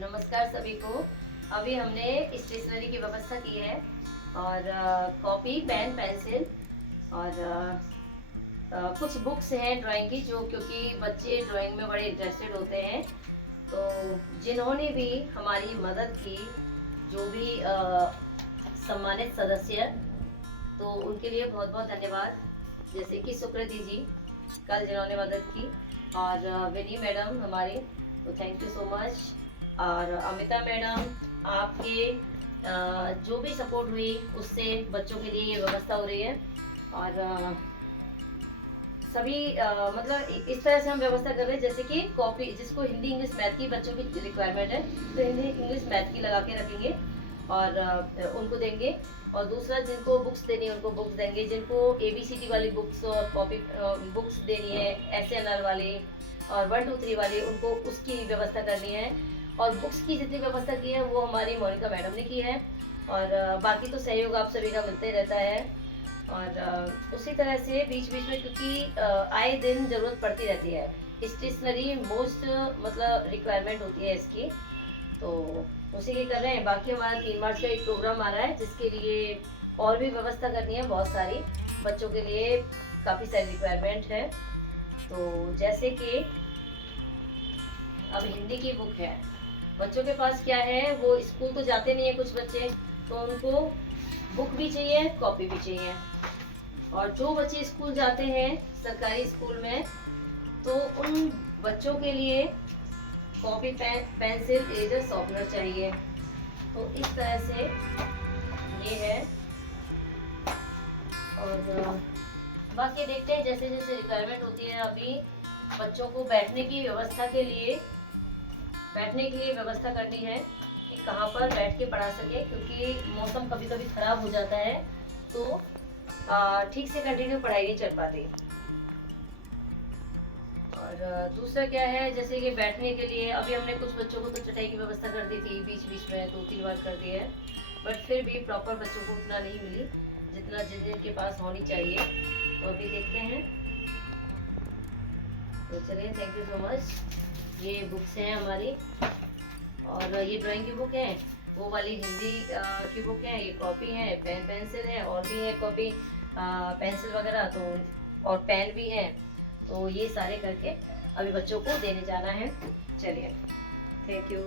नमस्कार सभी को। अभी हमने स्टेशनरी की व्यवस्था की है और कॉपी पेन पेंसिल और कुछ बुक्स हैं ड्राइंग की, जो क्योंकि बच्चे ड्राइंग में बड़े इंटरेस्टेड होते हैं। तो जिन्होंने भी हमारी मदद की, जो भी सम्मानित सदस्य, तो उनके लिए बहुत बहुत धन्यवाद। जैसे कि सुकृति जी कल जिन्होंने मदद की, और विनी मैडम हमारी, तो थैंक यू सो मच। और अमिता मैडम, आपके जो भी सपोर्ट हुई उससे बच्चों के लिए ये व्यवस्था हो रही है। और सभी मतलब इस तरह से हम व्यवस्था कर रहे हैं, जैसे कि कॉपी जिसको हिंदी इंग्लिश मैथ की बच्चों की रिक्वायरमेंट है, तो हिंदी इंग्लिश मैथ की लगा के रखेंगे और उनको देंगे। और दूसरा, जिनको बुक्स देनी है उनको बुक्स देंगे, जिनको ABCD वाली बुक्स और कॉपी बुक्स देनी है, SNR वाली और 1 2 3 वाली, उनको उसकी व्यवस्था करनी है। और बुक्स की जितनी व्यवस्था की है वो हमारी मोनिका मैडम ने की है। और बाकी तो सहयोग आप सभी का मिलते रहता है। और उसी तरह से बीच बीच में, क्योंकि आए दिन ज़रूरत पड़ती रहती है, स्टेशनरी मोस्ट मतलब रिक्वायरमेंट होती है इसकी, तो उसी की कर रहे हैं। बाकी हमारा 3 मार्च का एक प्रोग्राम आ रहा है, जिसके लिए और भी व्यवस्था करनी है बहुत सारी, बच्चों के लिए काफ़ी सारी रिक्वायरमेंट है। तो जैसे कि अब हिंदी की बुक है, बच्चों के पास क्या है, वो स्कूल तो जाते नहीं है कुछ बच्चे, तो उनको बुक भी चाहिए, कॉपी भी चाहिए। और जो बच्चे स्कूल जाते हैं सरकारी स्कूल में, तो उन बच्चों के लिए कॉपी पेंसिल इरेजर शॉर्पनर चाहिए। तो इस तरह से ये है। और बाकी देखते हैं जैसे जैसे रिक्वायरमेंट होती है। अभी बच्चों को बैठने की व्यवस्था के लिए, बैठने के लिए व्यवस्था करनी है कि कहाँ पर बैठ के पढ़ा सके, क्योंकि मौसम कभी कभी ख़राब हो जाता है, तो ठीक से कंटिन्यू पढ़ाई नहीं चल पाती। और दूसरा क्या है, जैसे कि बैठने के लिए अभी हमने कुछ बच्चों को तो चटाई की व्यवस्था कर दी थी, बीच बीच में 2 3 बार कर दी है, बट फिर भी प्रॉपर बच्चों को उतना नहीं मिली जितना जिनके पास होनी चाहिए। तो अभी देखते हैं। तो चलिए, थैंक यू सो मच। ये बुक्स हैं हमारी, और ये ड्राइंग की बुक है, वो वाली हिंदी की बुक है, ये कॉपी है, पेन पेंसिल है, और भी है कॉपी पेंसिल वगैरह, तो और पेन भी है। तो ये सारे करके अभी बच्चों को देने जाना है। चलिए, थैंक यू।